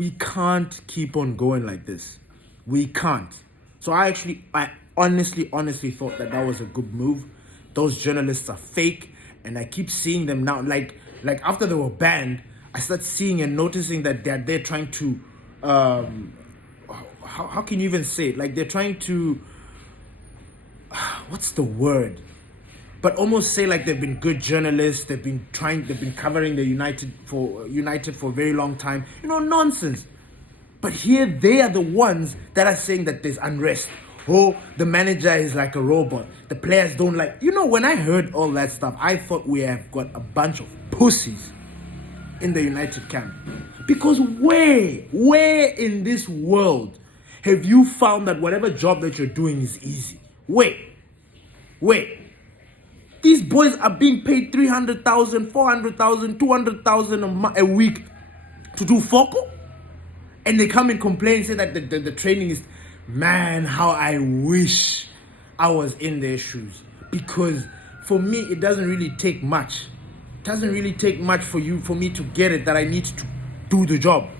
We can't keep on going like this. We can't. So I honestly thought that was a good move. Those journalists are fake, and I keep seeing them now. Like after they were banned, I start seeing and noticing that they're trying to, how can you even say it? Like they're trying to, what's the word? But almost say like they've been good journalists. They've been covering the United for a very long time. Nonsense. But here they are the ones that are saying that there's unrest. Oh, the manager is like a robot. The players don't like. When I heard all that stuff, I thought we have got a bunch of pussies in the United camp. Because where in this world have you found that whatever job that you're doing is easy? Wait. These boys are being paid 300,000, 400,000, 200,000 a week to do foco, and they come and complain and say that the training is. Man, how I wish I was in their shoes, because for me it doesn't really take much. It doesn't really take much for me to get it that I need to do the job.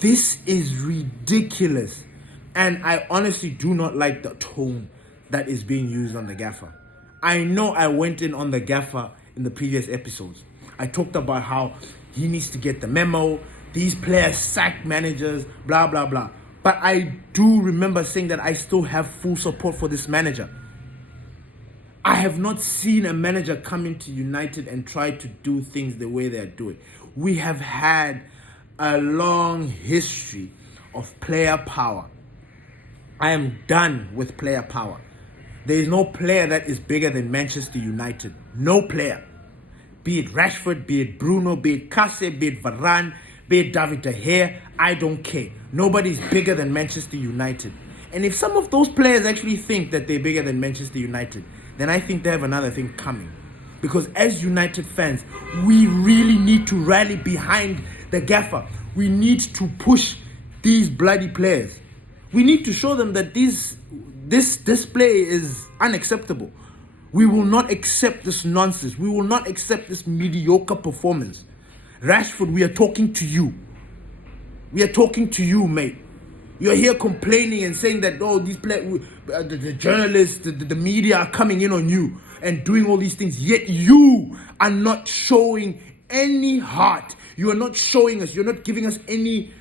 This is ridiculous, and I honestly do not like the tone that is being used on the gaffer. I know I went in on the gaffer in the previous episodes. I talked about how he needs to get the memo, these players sack managers, blah, blah, blah. But I do remember saying that I still have full support for this manager. I have not seen a manager come into United and try to do things the way they're doing. We have had a long history of player power. I am done with player power. There is no player that is bigger than Manchester United. No player. Be it Rashford, be it Bruno, be it Kasse, be it Varane, be it David De Gea, I don't care. Nobody's bigger than Manchester United. And if some of those players actually think that they're bigger than Manchester United, then I think they have another thing coming. Because as United fans, we really need to rally behind the gaffer. We need to push these bloody players. We need to show them that this display is unacceptable. We will not accept this nonsense. We will not accept this mediocre performance. Rashford, we are talking to you. We are talking to you, mate. You're here complaining and saying that, these players, the journalists, the media are coming in on you and doing all these things. Yet you are not showing any heart. You are not showing us. You're not giving us any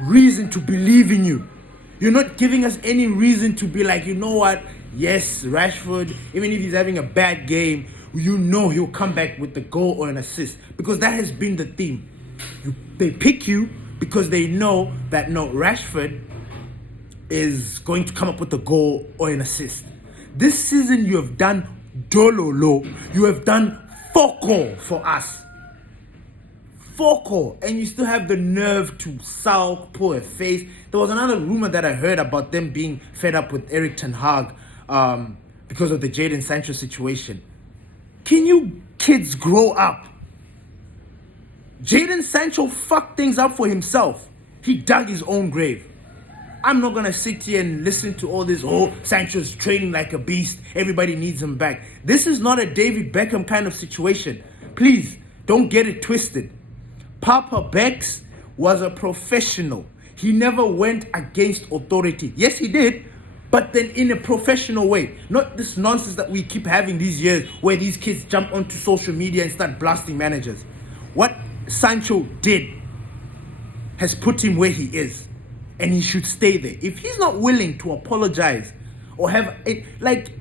reason to believe in you. You're not giving us any reason to be like, you know what? Yes, Rashford, even if he's having a bad game, he'll come back with the goal or an assist, because that has been the theme. They pick you because they know that Rashford is going to come up with a goal or an assist. This season you have done dololo, you have done foco for us. Foco, and you still have the nerve to sulk, pull a face. There was another rumor that I heard about them being fed up with Erik ten Hag because of the Jadon Sancho situation. Can you kids grow up? Jadon Sancho fucked things up for himself. He dug his own grave. I'm not going to sit here and listen to all this, Sancho's training like a beast, everybody needs him back. This is not a David Beckham kind of situation. Please, don't get it twisted. Papa Bex was a professional. He never went against authority. Yes, he did, but then in a professional way. Not this nonsense that we keep having these years where these kids jump onto social media and start blasting managers. What Sancho did has put him where he is, and he should stay there. If he's not willing to apologize or have it,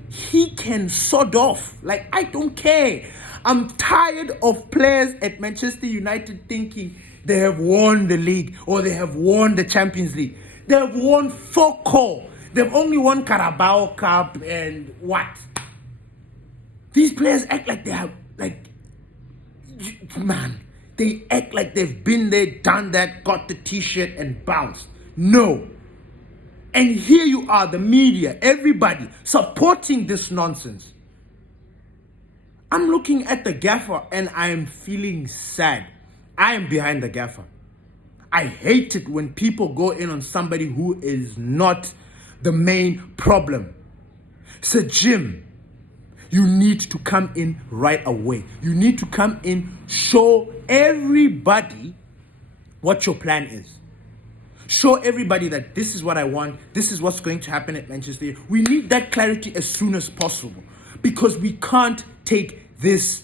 he can sod off. I don't care. I'm tired of players at Manchester United thinking they have won the league or they have won the Champions League. They have won foco. They've only won Carabao Cup and what? These players act like they have, they act like they've been there, done that, got the t-shirt and bounced. No. And here you are, the media, everybody supporting this nonsense. I'm looking at the gaffer and I am feeling sad. I am behind the gaffer. I hate it when people go in on somebody who is not the main problem. Sir Jim, You need to come in right away. You need to come in, show everybody what your plan is. Show everybody that this is what I want. This is what's going to happen at Manchester. We need that clarity as soon as possible, because we can't take this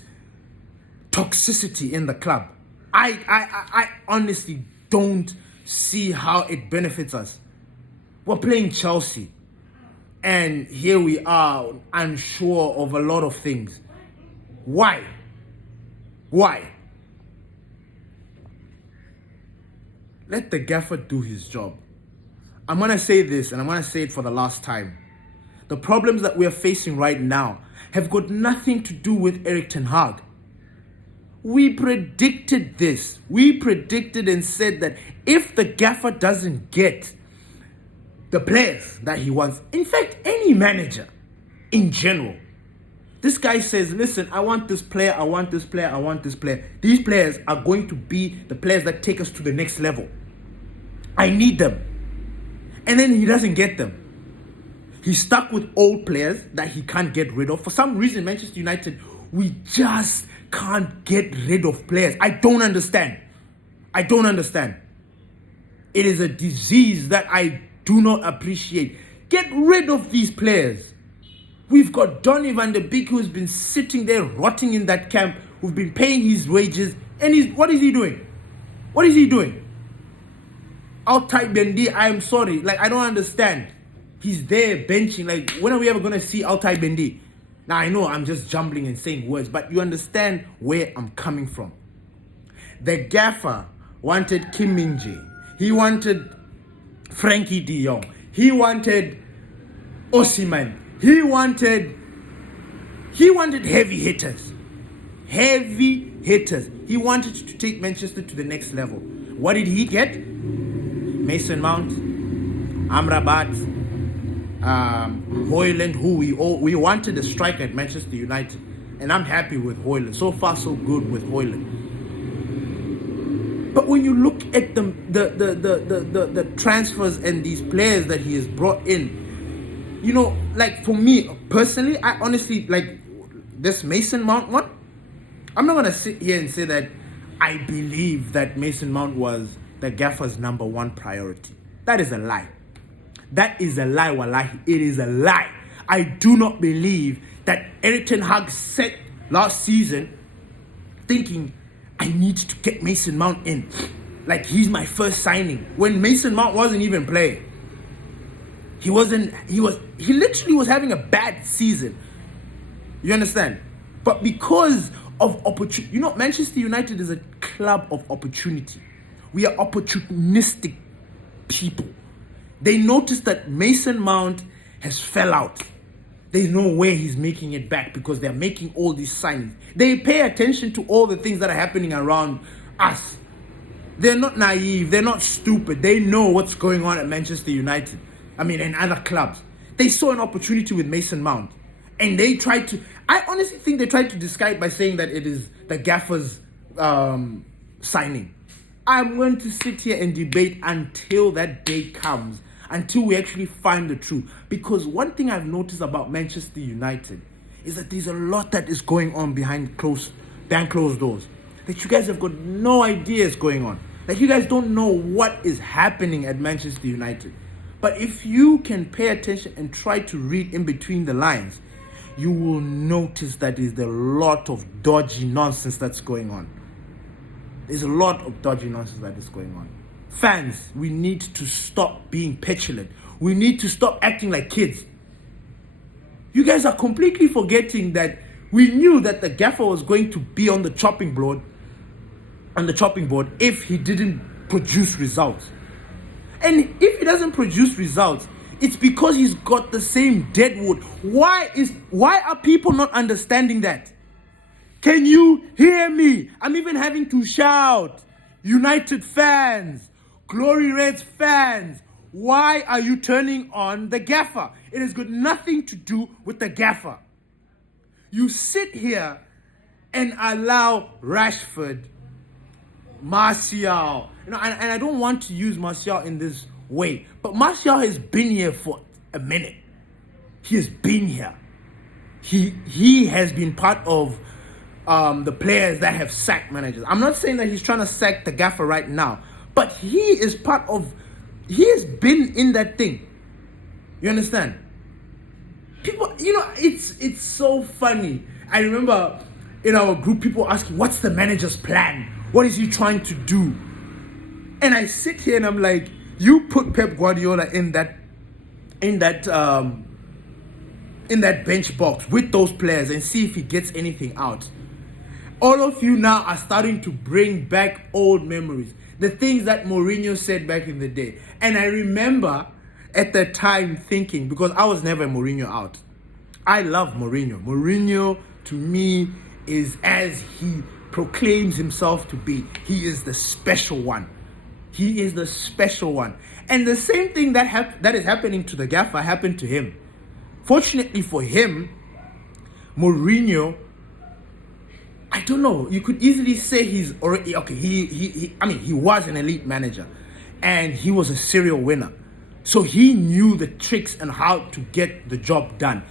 toxicity in the club. I honestly don't see how it benefits us. We're playing Chelsea, and here we are unsure of a lot of things. Why? Let the gaffer do his job. I'm going to say this, and I'm going to say it for the last time. The problems that we are facing right now have got nothing to do with Erik ten Hag. We predicted this. We predicted and said that if the gaffer doesn't get the players that he wants, in fact, any manager in general, this guy says, listen, I want this player, I want this player, I want this player. These players are going to be the players that take us to the next level. I need them. And then he doesn't get them. He's stuck with old players that he can't get rid of. For some reason, Manchester United, we just can't get rid of players. I don't understand. It is a disease that I do not appreciate. Get rid of these players. We've got Donny van de Beek, who's been sitting there rotting in that camp. We've been paying his wages. And what is he doing? Altay Bendi, I'm sorry. I don't understand. He's there benching. When are we ever going to see Altay Bendi? Now, I know I'm just jumbling and saying words, but you understand where I'm coming from. The gaffer wanted Kim Min-jae. He wanted Frankie de Jong. He wanted Osimhen. He wanted heavy hitters. He wanted to take Manchester to the next level. What did he get? Mason Mount, Amrabat, Højlund, who we wanted a striker at Manchester United, and I'm happy with Højlund. So far, so good with Højlund. But when you look at the transfers and these players that he has brought in, for me personally, I honestly this Mason Mount one. I'm not gonna sit here and say that I believe that Mason Mount was the gaffer's number one priority. That is a lie. Wallahi. It is a lie. I do not believe that Erik ten Hag set last season thinking, I need to get Mason Mount in. He's my first signing. When Mason Mount wasn't even playing. He literally was having a bad season. You understand? But because of opportunity, Manchester United is a club of opportunity. We are opportunistic people. They noticed that Mason Mount has fell out. They know where he's making it back because they're making all these signings. They pay attention to all the things that are happening around us. They're not naive. They're not stupid. They know what's going on at Manchester United. And other clubs. They saw an opportunity with Mason Mount. And they tried to... I honestly think they tried to disguise it by saying that it is the gaffer's signing. I'm going to sit here and debate until that day comes. Until we actually find the truth. Because one thing I've noticed about Manchester United is that there's a lot that is going on behind closed doors. That you guys have got no idea is going on. You guys don't know what is happening at Manchester United. But if you can pay attention and try to read in between the lines, you will notice that there's a lot of dodgy nonsense that's going on. There's a lot of dodgy nonsense that is going on. Fans, we need to stop being petulant. We need to stop acting like kids. You guys are completely forgetting that we knew that the gaffer was going to be on the chopping board if he didn't produce results. And if he doesn't produce results, it's because he's got the same deadwood. Why are people not understanding that? Can you hear me? I'm even having to shout. United fans, Glory Reds fans, why are you turning on the gaffer? It has got nothing to do with the gaffer. You sit here and allow Rashford, Martial, and I don't want to use Martial in this way, but Martial has been here for a minute. He has been here. he has been part of the players that have sacked managers. I'm not saying that he's trying to sack the gaffer right now, but he has been in that thing. You understand? People, it's so funny. I remember in our group, people asking, what's the manager's plan? What is he trying to do? And I sit here and I'm like, you put Pep Guardiola in that bench box with those players and see if he gets anything out. All of you now are starting to bring back old memories. The things that Mourinho said back in the day. And I remember at the time thinking, because I was never a Mourinho out. I love Mourinho. Mourinho, to me, is as he proclaims himself to be. He is the special one. He is the special one. And the same thing that is happening to the gaffer happened to him. Fortunately for him, Mourinho, I don't know, you could easily say he's already, okay, he was an elite manager and he was a serial winner. So he knew the tricks and how to get the job done.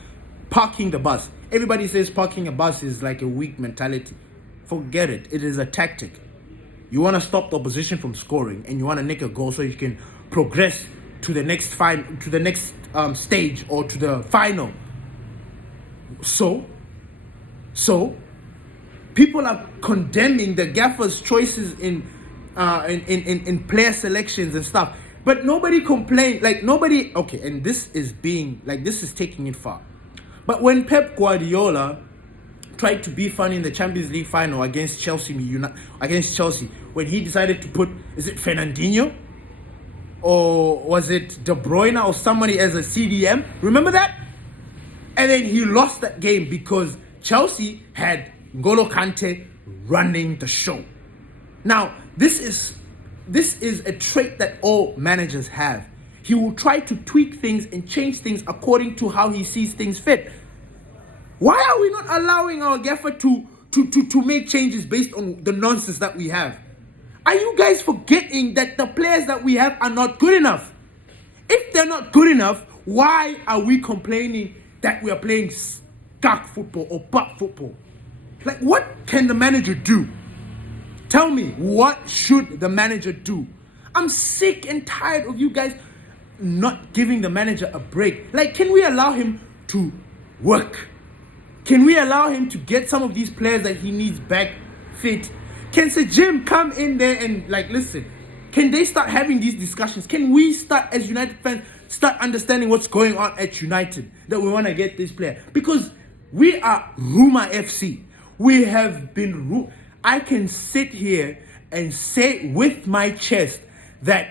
Parking the bus. Everybody says parking a bus is like a weak mentality. Forget it. It is a tactic. You want to stop the opposition from scoring and you want to nick a goal so you can progress to the next stage or to the final. So people are condemning the gaffer's choices in player selections and stuff, but nobody complained. Okay, and this is taking it far. But when Pep Guardiola tried to be funny in the Champions League final against Chelsea, when he decided to put, is it Fernandinho or was it De Bruyne or somebody as a CDM? Remember that? And then he lost that game because Chelsea had N'Golo Kante running the show. Now, this is a trait that all managers have. He will try to tweak things and change things according to how he sees things fit. Why are we not allowing our gaffer to make changes based on the nonsense that we have? Are you guys forgetting that the players that we have are not good enough? If they're not good enough, why are we complaining that we are playing skak football or butt football? Like, what can the manager do? Tell me, what should the manager do? I'm sick and tired of you guys not giving the manager a break. Like, can we allow him to work? Can we allow him to get some of these players that he needs back fit? Can Sir Jim come in there and listen? Can they start having these discussions? Can we start, as United fans, start understanding what's going on at United, that we want to get this player? Because we are Rumor FC. We have been... I can sit here and say with my chest that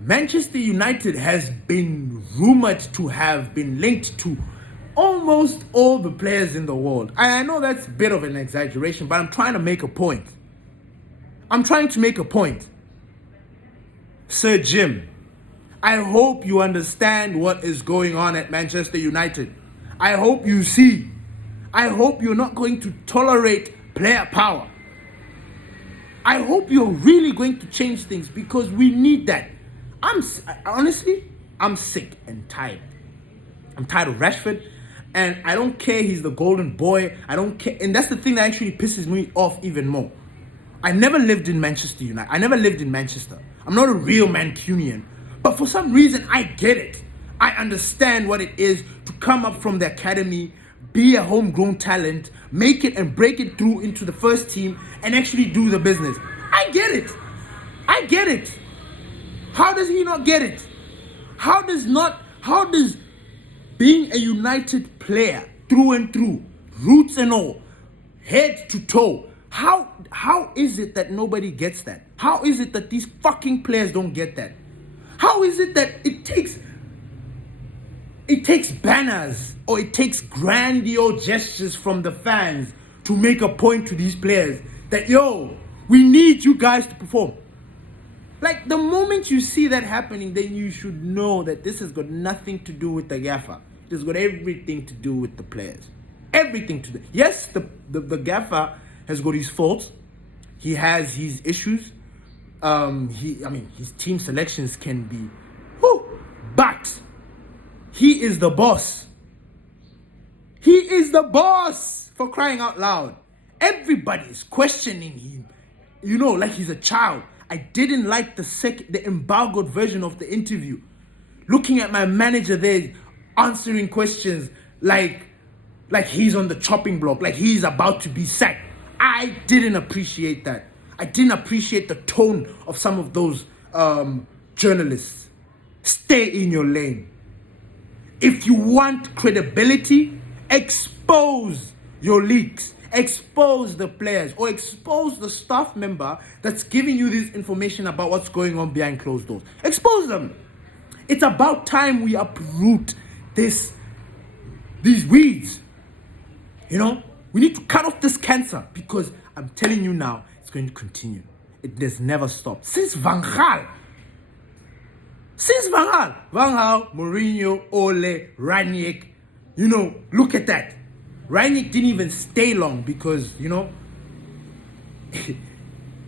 Manchester United has been rumored to have been linked to almost all the players in the world. I know that's a bit of an exaggeration, but I'm trying to make a point. Sir Jim, I hope you understand what is going on at Manchester United. I hope you see. I hope you're not going to tolerate player power. I hope you're really going to change things because we need that. Honestly, I'm sick and tired. I'm tired of Rashford. And I don't care he's the golden boy. I don't care. And that's the thing that actually pisses me off even more. I never lived in Manchester United. I never lived in Manchester. I'm not a real Mancunian. But for some reason, I get it. I understand what it is to come up from the academy, be a homegrown talent, make it and break it through into the first team and actually do the business. I get it. How does he not get it? How does being a United player through and through, roots and all, head to toe, how is it that nobody gets that? How is it that these fucking players don't get that? How is it that it takes banners or it takes grandiose gestures from the fans to make a point to these players that, yo, we need you guys to perform? Like, the moment you see that happening, then you should know that this has got nothing to do with the gaffer. It has got everything to do with the players. Everything to do. Yes, the gaffer has got his faults. He has his issues. His team selections can be, but he is the boss. He is the boss, for crying out loud. Everybody is questioning him. Like he's a child. I didn't like the embargoed version of the interview. Looking at my manager there, answering questions like he's on the chopping block, like he's about to be sacked. I didn't appreciate that. I didn't appreciate the tone of some of those journalists. Stay in your lane. If you want credibility, expose your leaks. Expose the players or expose the staff member that's giving you this information about what's going on behind closed doors. Expose them. It's about time we uproot these weeds. We need to cut off this cancer, because I'm telling you now, it's going to continue. It has never stopped. Since Van Gaal, Mourinho, Ole, Ranić, look at that. Ranić didn't even stay long because,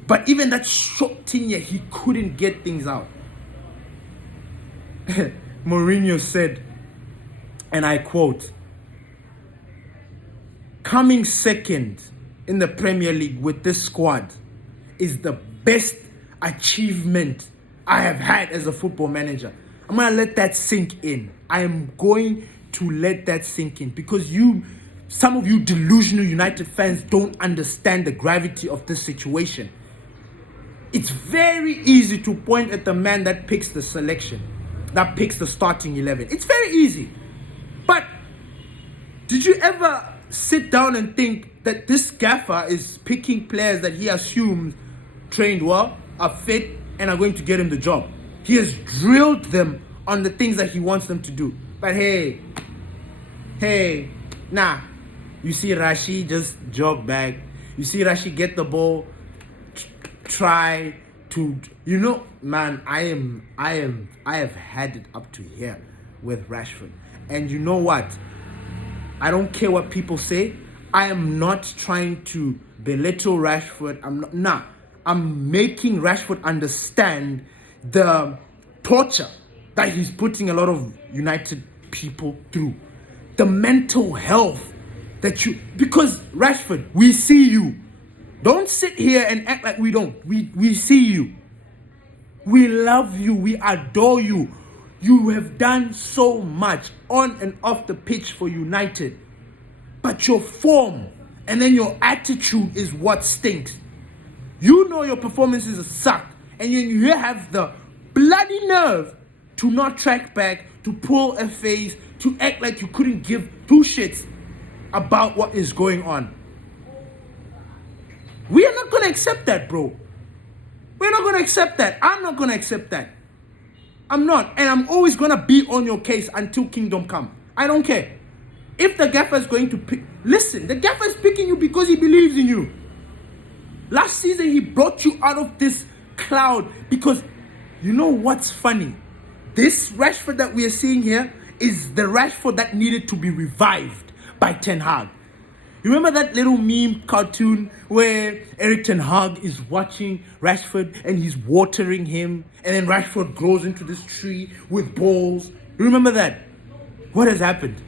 but even that short tenure, he couldn't get things out. Mourinho said, and I quote, "Coming second in the Premier League with this squad is the best achievement I have had as a football manager." I'm going to let that sink in. I am going to let that sink in, because some of you delusional United fans don't understand the gravity of this situation. It's very easy to point at the man that picks the selection, that picks the starting 11. It's very easy. But did you ever sit down and think that this gaffer is picking players that he assumes trained well, are fit, and are going to get him the job? He has drilled them on the things that he wants them to do. But hey, nah. You see Rashi just jog back. You see Rashi get the ball, try to, man, I have had it up to here with Rashford. And you know what? I don't care what people say. I am not trying to belittle Rashford. I'm making Rashford understand the torture that he's putting a lot of United people through. The mental health because Rashford, we see you. Don't sit here and act like we don't. We see you. We love you. We adore you. You have done so much on and off the pitch for United. But your form and then your attitude is what stinks. Your performances suck. And you have the bloody nerve to not track back, to pull a face, to act like you couldn't give two shits about what is going on. We are not going to accept that, bro. We're not going to accept that. I'm not going to accept that. I'm not. And I'm always going to be on your case until kingdom come. I don't care. If the gaffer is going to pick... Listen, the gaffer is picking you because he believes in you. Last season, he brought you out of this cloud because you know what's funny? This Rashford that we are seeing here is the Rashford that needed to be revived by Ten Hag. You remember that little meme cartoon where Eric Ten Hag is watching Rashford and he's watering him, and then Rashford grows into this tree with balls? You remember that? What has happened?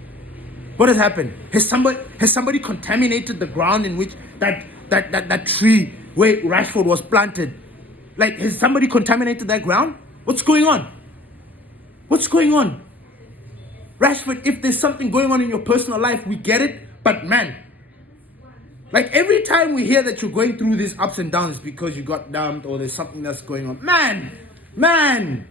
What has happened? Has somebody contaminated the ground in which that tree where Rashford was planted? Like, has somebody contaminated that ground? What's going on? What's going on? Rashford, if there's something going on in your personal life, we get it. But man, like every time we hear that you're going through these ups and downs because you got dumped or there's something that's going on. Man,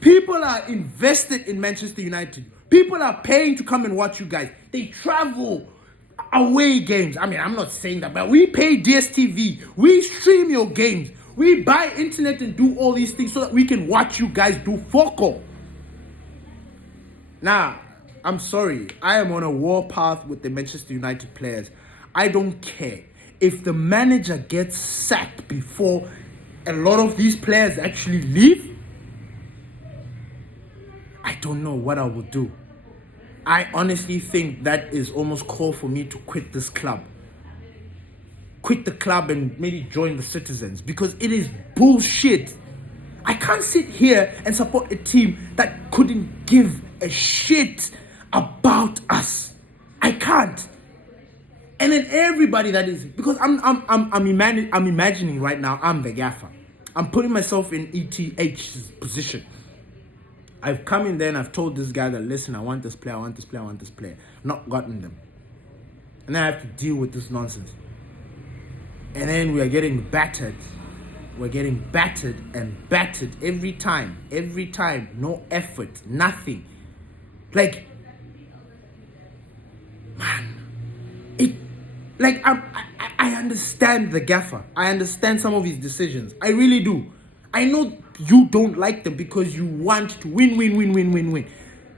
people are invested in Manchester United. People are paying to come and watch you guys. They travel away games. I mean, I'm not saying that, but we pay DSTV. We stream your games. We buy internet and do all these things so that we can watch you guys do football. Now, I'm sorry. I am on a warpath with the Manchester United players. I don't care if the manager gets sacked before a lot of these players actually leave. I don't know what I will do. I honestly think that is almost call for me to quit this club. Quit the club and maybe join the Citizens, because it is bullshit. I can't sit here and support a team that couldn't give a shit about us. I can't. And then everybody that is, because I'm imagining right now I'm the gaffer. I'm putting myself in ETH's position. I've come in there and I've told this guy that, listen, I want this player, I want this player, I want this player. Not gotten them. And then I have to deal with this nonsense. And then we are getting battered. We're getting battered and battered every time. Every time. No effort. Nothing. Like, man. I understand the gaffer. I understand some of his decisions. I really do. I know you don't like them because you want to win. You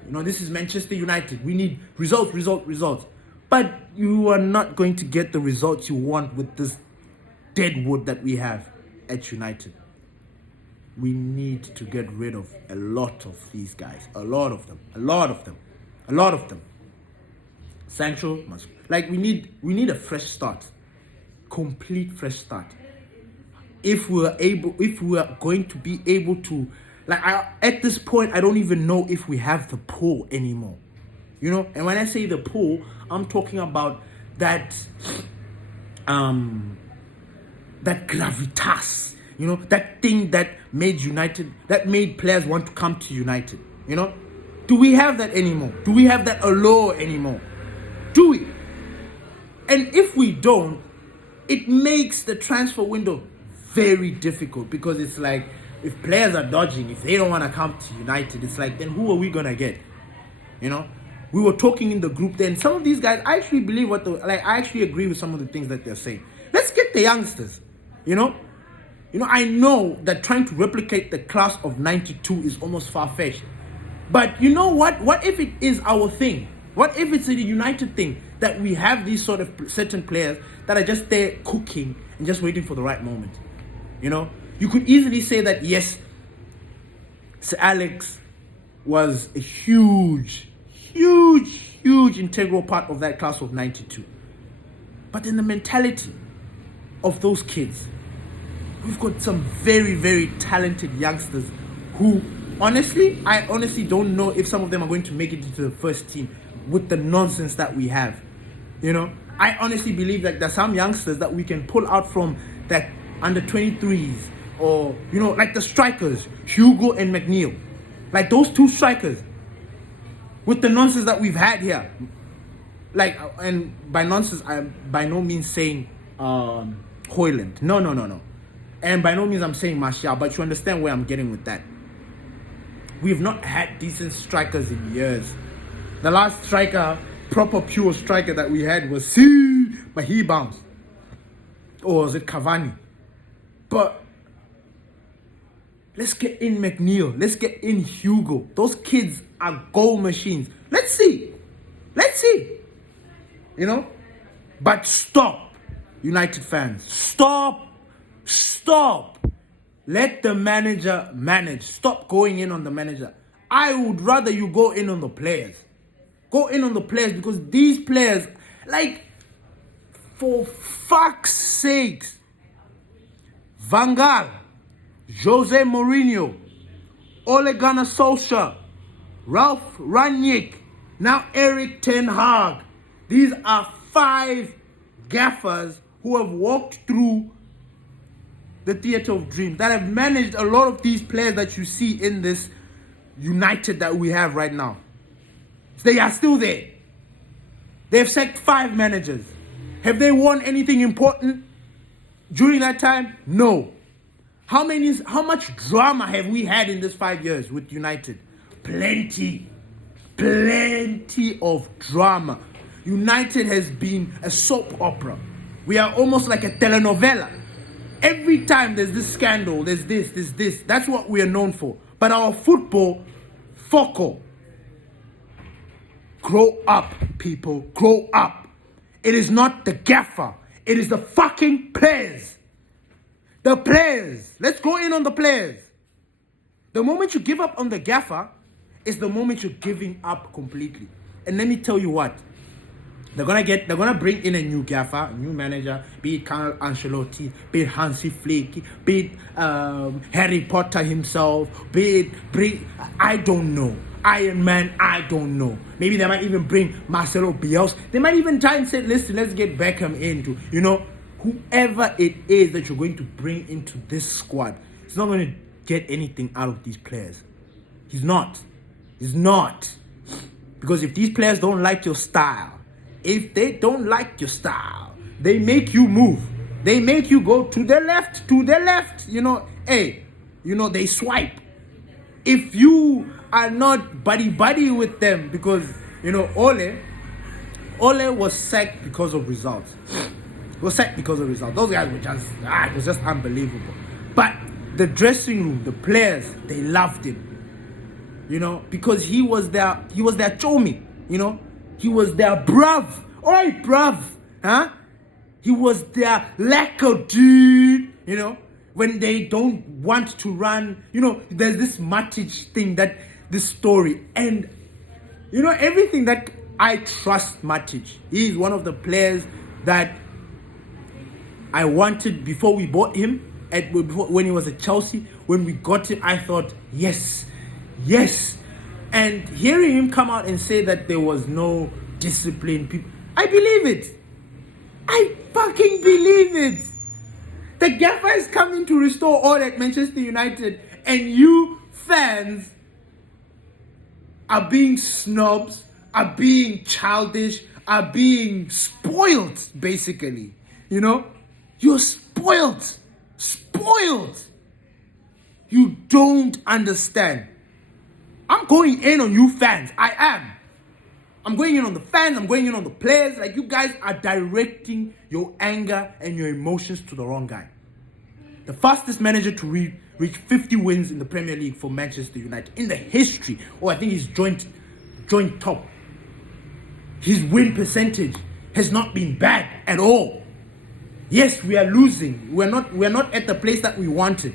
know, this is Manchester United. We need results. But you are not going to get the results you want with this dead wood that we have at United. We need to get rid of a lot of these guys. A lot of them. Sancho must, like, we need a fresh start. Complete fresh start. If we are going to be able to, like, at this point, I don't even know if we have the pull anymore. You know, and when I say the pull, I'm talking about that gravitas. You know, that thing that made players want to come to United. You know, do we have that anymore? Do we have that allure anymore? Do we? And if we don't, it makes the transfer window very difficult, because it's like, if players are dodging, if they don't want to come to United, it's like, then who are we gonna get? You know, we were talking in the group then. Some of these guys, I actually believe I actually agree with some of the things that they're saying. Let's get the youngsters. You know, I know that trying to replicate the class of '92 is almost far-fetched. But you know what? What if it is our thing? What if it's a United thing that we have these sort of certain players that are just there cooking and just waiting for the right moment? You know, you could easily say that, yes, Sir Alex was a huge integral part of that class of '92. But in the mentality of those kids, we've got some very, very talented youngsters who, I honestly don't know if some of them are going to make it into the first team with the nonsense that we have. You know, I honestly believe that there's some youngsters that we can pull out from that under 23s, or, you know, like the strikers, Hugo and McNeil. Like those two strikers, with the nonsense that we've had here. Like, and by nonsense, I'm by no means saying Hoyland. No. And by no means I'm saying Martial, but you understand where I'm getting with that. We've not had decent strikers in years. The last striker, proper pure striker that we had was but he bounced. Or was it Cavani? But let's get in McNeil. Let's get in Hugo. Those kids are goal machines. Let's see. You know? But stop, United fans. Stop. Let the manager manage. Stop going in on the manager. I would rather you go in on the players. Go in on the players, because these players, like, for fuck's sakes, Van Gaal, Jose Mourinho, Ole Gunnar Solskjaer, Ralph Rangnick, now Erik ten Hag. These are 5 gaffers who have walked through the theater of dreams, that have managed a lot of these players that you see in this United that we have right now. They are still there. They've sacked 5 managers. Have they won anything important during that time? No. How much drama have we had in this 5 years with United? Plenty of drama. United has been a soap opera. We are almost like a telenovela. Every time there's this scandal, there's this. That's what we are known for. But our football, focal. Grow up, people. Grow up. It is not the gaffer. It is the fucking players. The players. Let's go in on the players. The moment you give up on the gaffer is the moment you're giving up completely. And let me tell you what. They're gonna bring in a new gaffer, a new manager, be it Carlo Ancelotti, be it Hansi Flick, be it Harry Potter himself, I don't know. Iron Man, I don't know. Maybe they might even bring Marcelo Bielsa. They might even try and say, listen, let's get Beckham into, whoever it is that you're going to bring into this squad. He's not going to get anything out of these players. He's not. Because if these players don't like your style, they make you move. They make you go to the left. They swipe. If you are not buddy with them, because Ole was sacked because of results. Those guys were just it was just unbelievable. But the dressing room, the players, they loved him. Because he was their chomie. He was their bruv. Oi, bruv. Huh? He was their lacquer dude. When they don't want to run, there's this Matic thing, this story, and everything that I trust Matic. He's one of the players that I wanted before we bought him. When he was at Chelsea, when we got him, I thought yes. And hearing him come out and say that there was no discipline, I believe it. I fucking believe it. The gaffer is coming to restore order at Manchester United, and you fans are being snobs, are being childish, are being spoiled, basically. You're spoiled. You don't understand. I'm going in on you fans. I am. I'm going in on the fans. I'm going in on the players. Like, you guys are directing your anger and your emotions to the wrong guy. The fastest manager to reach 50 wins in the Premier League for Manchester United in the history. I think he's joint top. His win percentage has not been bad at all. Yes, we are losing. We're not at the place that we wanted.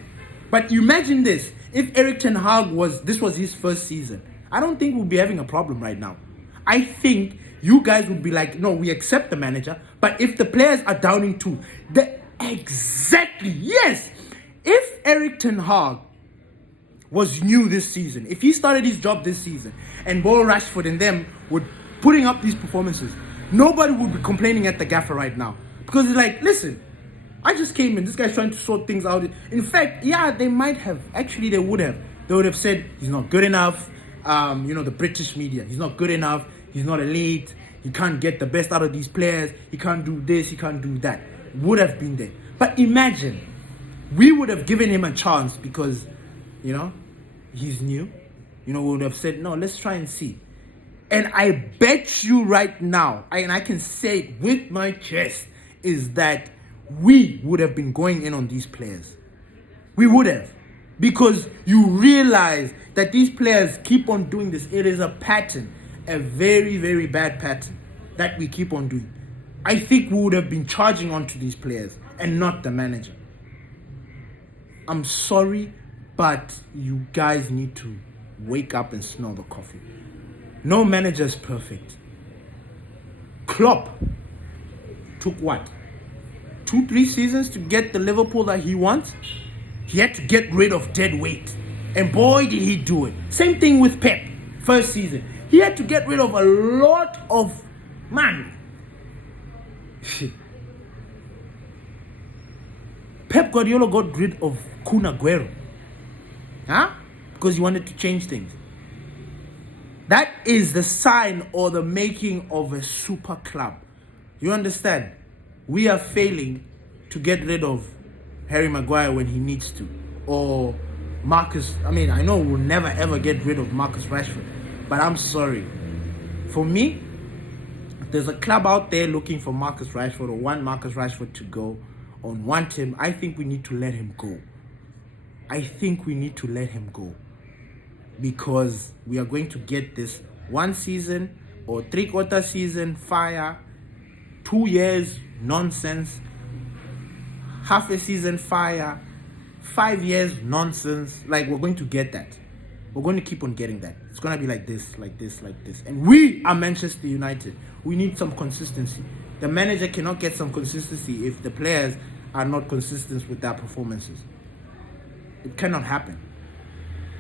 But imagine this. If Erik ten Hag was his first season, I don't think we'll be having a problem right now. I think you guys would be like, no, we accept the manager, but if the players are downing too, exactly, yes. If Erik ten Hag was new this season, if he started his job this season, and Bo Rashford and them were putting up these performances, nobody would be complaining at the gaffer right now. Because it's like, listen, I just came in, this guy's trying to sort things out. In fact, yeah, they might have. Actually, they would have. They would have said, he's not good enough. The British media, he's not good enough. He's not elite. He can't get the best out of these players. He can't do this. He can't do that. Would have been there. But imagine, we would have given him a chance because, he's new. We would have said, no, let's try and see. And I bet you right now, and I can say it with my chest, is that we would have been going in on these players. We would have. Because you realize that these players keep on doing this. It is a pattern, a very, very bad pattern that we keep on doing. I think we would have been charging onto these players and not the manager. I'm sorry, but you guys need to wake up and smell the coffee. No manager is perfect. Klopp took what? 2-3 seasons to get the Liverpool that he wants? He had to get rid of dead weight. And boy, did he do it. Same thing with Pep. First season. He had to get rid of a lot of... Man. Pep Guardiola got rid of Kun Aguero. Huh? Because he wanted to change things. That is the sign or the making of a super club. You understand? We are failing to get rid of Harry Maguire when he needs to. Or Marcus. I know we'll never ever get rid of Marcus Rashford. But I'm sorry. For me, if there's a club out there looking for Marcus Rashford or want Marcus Rashford to go or want him, I think we need to let him go. Because we are going to get this 1 season or 3/4 season fire, 2 years nonsense, half a season fire, 5 years nonsense. Like, we're going to get that. We're going to keep on getting that. It's going to be like this. And we are Manchester United. We need some consistency. The manager cannot get some consistency if the players are not consistent with their performances. It cannot happen.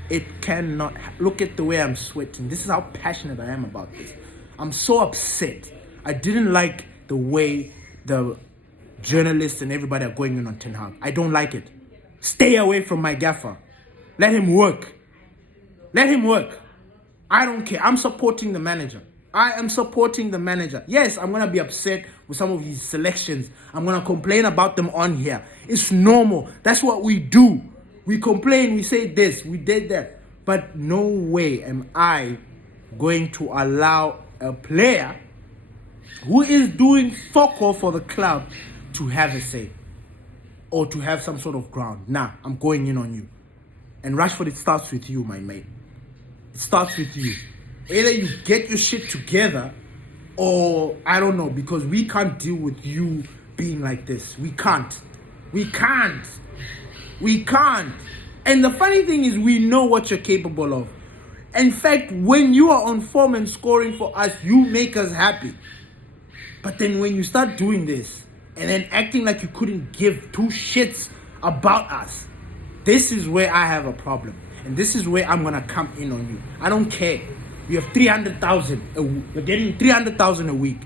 It cannot. Look at the way I'm sweating. This is how passionate I am about this. I'm so upset. I didn't like the way the journalists and everybody are going in on Ten Hag. I don't like it. Stay away from my gaffer. Let him work. Let him work. I don't care. I'm supporting the manager. I am supporting the manager. Yes, I'm going to be upset with some of his selections. I'm going to complain about them on here. It's normal. That's what we do. We complain, we say this, we did that. But no way am I going to allow a player who is doing fuck all for the club to have a say or to have some sort of ground. Nah, I'm going in on you. And Rashford, it starts with you, my mate. It starts with you. Either you get your shit together or I don't know, because we can't deal with you being like this. We can't. We can't. We can't. And the funny thing is, we know what you're capable of. In fact, when you are on form and scoring for us, you make us happy. But then when you start doing this and then acting like you couldn't give two shits about us, this is where I have a problem. And this is where I'm going to come in on you. I don't care. We have 300,000. We're getting 300,000 a week.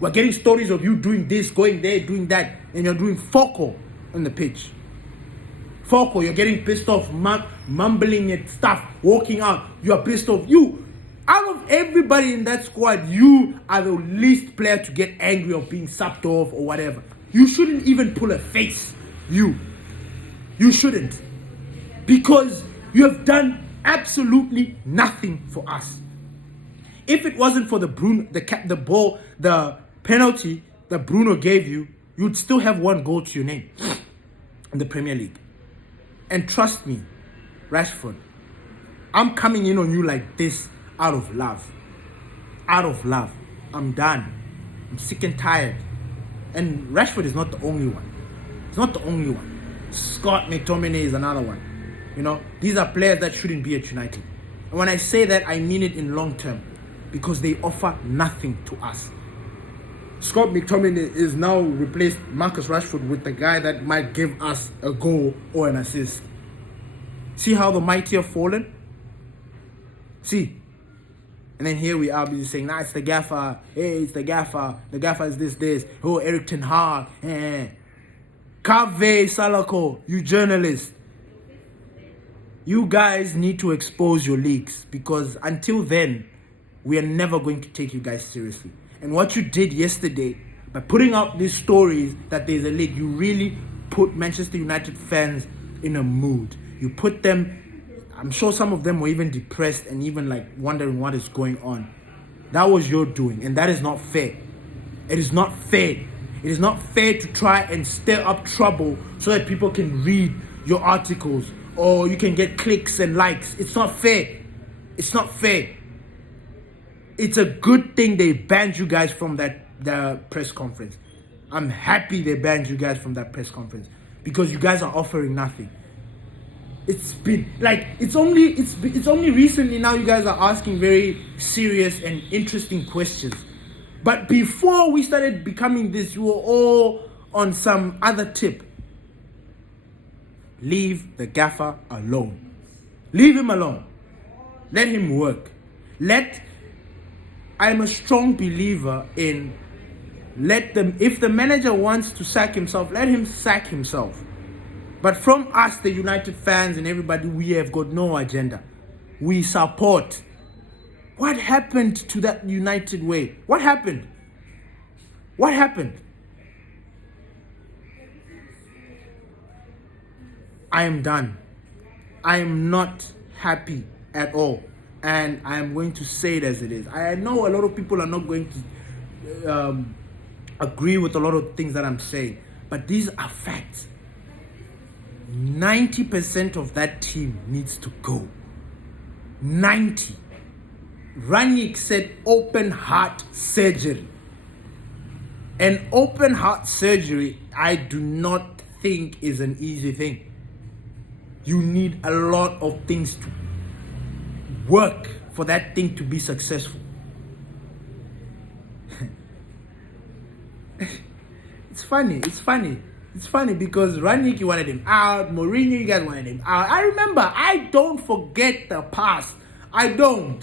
We're getting stories of you doing this, going there, doing that. And you're doing fuck all on the pitch. Fuck all. You're getting pissed off, mumbling at stuff, walking out. You are pissed off. You, out of everybody in that squad, you are the least player to get angry of being subbed off or whatever. You shouldn't even pull a face. You shouldn't. Because you have done absolutely nothing for us. If it wasn't for the penalty that Bruno gave you, you'd still have one goal to your name in the Premier League. And trust me, Rashford, I'm coming in on you like this out of love. Out of love. I'm done. I'm sick and tired. And Rashford is not the only one. He's not the only one. Scott McTominay is another one. You know, these are players that shouldn't be at United. And when I say that, I mean it in long term. Because they offer nothing to us. Scott McTominay is now replaced Marcus Rashford with the guy that might give us a goal or an assist. See how the mighty have fallen? See? And then here we are busy saying, nah, it's the gaffer. Hey, it's the gaffer. The gaffer is this. Oh, Eric Ten Hag. Kave Salako, you journalists. You guys need to expose your leaks. Because until then, we are never going to take you guys seriously. And what you did yesterday, by putting out these stories that there's a leak, you really put Manchester United fans in a mood. You put them, I'm sure some of them were even depressed and even like wondering what is going on. That was your doing, and that is not fair. It is not fair. It is not fair to try and stir up trouble so that people can read your articles or you can get clicks and likes. It's not fair. It's not fair. It's a good thing they banned you guys from the press conference. I'm happy they banned you guys from that press conference because you guys are offering nothing. It's been like it's only recently now you guys are asking very serious and interesting questions. But before we started becoming this, you were all on some other tip. Leave the gaffer alone. Leave him alone. Let him work. I'm a strong believer in if the manager wants to sack himself, let him sack himself. But from us, the United fans and everybody, we have got no agenda. We support. What happened to that United way? What happened? What happened? I am done. I am not happy at all. And I am going to say it as it is. I know a lot of people are not going to agree with a lot of things that I'm saying. But these are facts. 90% of that team needs to go. 90. Ranić said open heart surgery. And open heart surgery, I do not think is an easy thing. You need a lot of things to work for that thing to be successful. It's funny. It's funny because Ranić, you wanted him out. Mourinho, you guys wanted him out. I remember. I don't forget the past. I don't.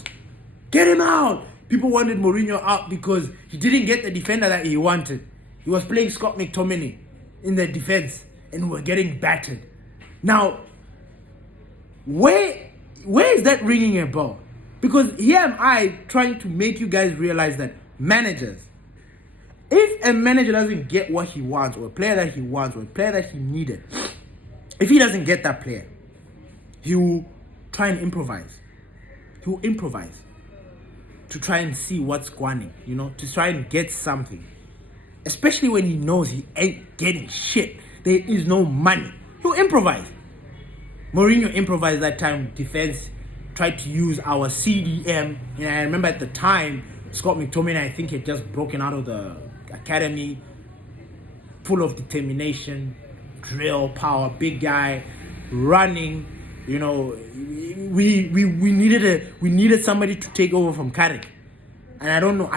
Get him out. People wanted Mourinho out because he didn't get the defender that he wanted. He was playing Scott McTominay in the defense and we're getting battered. Now, where is that ringing a bell? Because here am I trying to make you guys realize that managers, if a manager doesn't get what he wants, or a player that he wants, or a player that he needed, if he doesn't get that player, he will try and improvise. He will improvise to try and see what's going, to try and get something. Especially when he knows he ain't getting shit. There is no money. He'll improvise. Mourinho improvised that time. Defense tried to use our CDM. And I remember at the time, Scott McTominay, I think, had just broken out of the academy, full of determination, drill, power, big guy, running. We needed somebody to take over from Carrick. And I don't know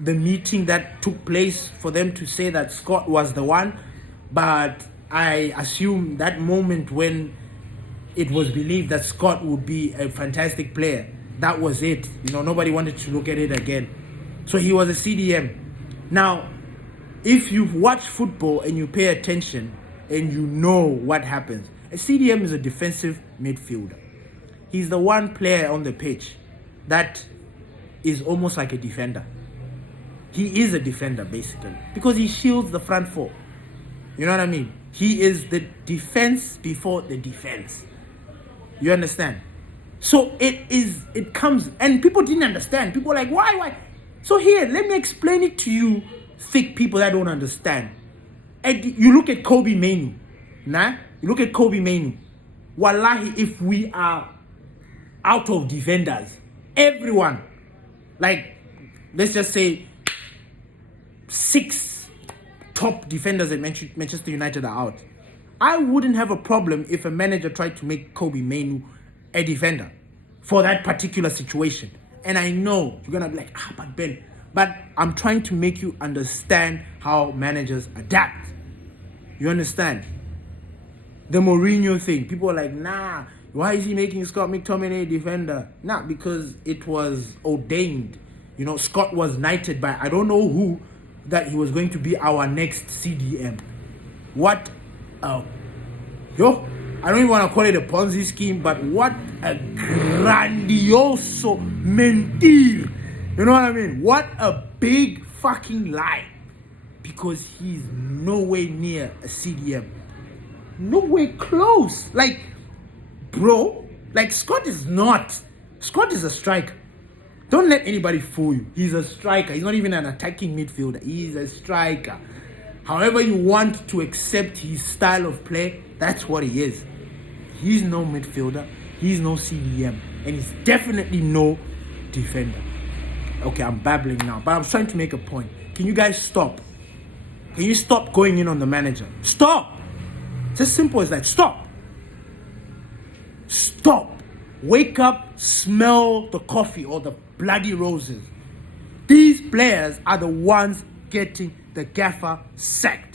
the meeting that took place for them to say that Scott was the one, but I assume that moment when it was believed that Scott would be a fantastic player, that was it. Nobody wanted to look at it again. So he was a CDM. Now, if you've watched football and you pay attention and you know what happens, a CDM is a defensive midfielder. He's the one player on the pitch that is almost like a defender. He is a defender, basically, because he shields the front four. You know what I mean? He is the defense before the defense. You understand? So it comes, and people didn't understand. People were like, why? So here, let me explain it to you, thick people that don't understand. And you look at Kobe Mainoo. You look at Kobe Mainoo. Wallahi, if we are out of defenders, everyone, like, let's just say 6 top defenders at Manchester United are out, I wouldn't have a problem if a manager tried to make Kobe Mainoo a defender for that particular situation. And I know you're going to be like, but Ben, but I'm trying to make you understand how managers adapt. You understand? The Mourinho thing, people are like, nah, why is he making Scott McTominay a defender? Nah, because it was ordained. Scott was knighted by I don't know who, that he was going to be our next CDM. What I don't even want to call it a Ponzi scheme, but what a grandioso mentir. You know what I mean? What a big fucking lie. Because he's nowhere near a CDM. Nowhere close. Like, bro, Scott is not. Scott is a striker. Don't let anybody fool you. He's a striker. He's not even an attacking midfielder. He's a striker. However you want to accept his style of play, that's what he is. He's no midfielder. He's no CDM. And he's definitely no defender. Okay, I'm babbling now, but I'm trying to make a point. Can you guys stop? Can you stop going in on the manager? Stop! It's as simple as that. Stop! Stop! Wake up, smell the coffee or the bloody roses. These players are the ones getting the gaffer sacked.